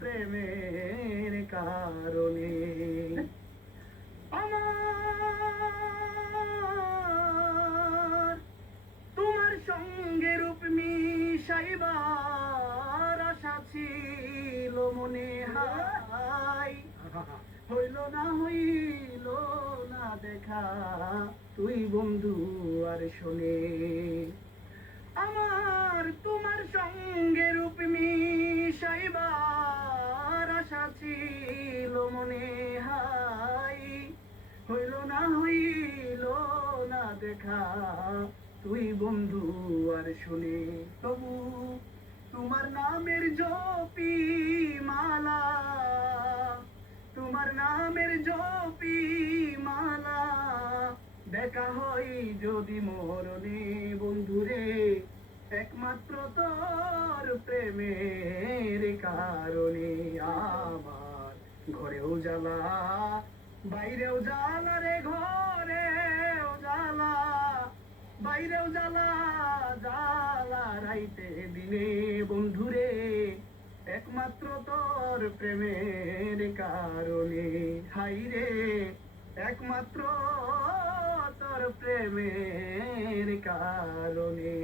প্রেমের কারণে। আমার তোমার সঙ্গে রূপ মিশাইবার আশা ছিল মনে, হাই হইল না দেখা তুই বন্ধু আর শোনে। আমার তোমার সঙ্গে রূপ মিশাইবার আশা ছিল মনে, হাই হইল না দেখা তুই বন্ধু আর শুনে। তবু তোমার নামের জপি মালা, তোমার নামের জপি মালা দেখা হয় যদি মরণে বন্ধুরে, একমাত্র তোর প্রেমের কারণে। আমার ঘরেও জ্বালা বাইরেও জ্বালা রে, ঘরেও জ্বালা বাইরেও জ্বালা, জ্বালা রাইতে দিনে বন্ধুরে, একমাত্র তোর প্রেমের কারণে। হাইরে একমাত্র তোর প্রেমের কারণে।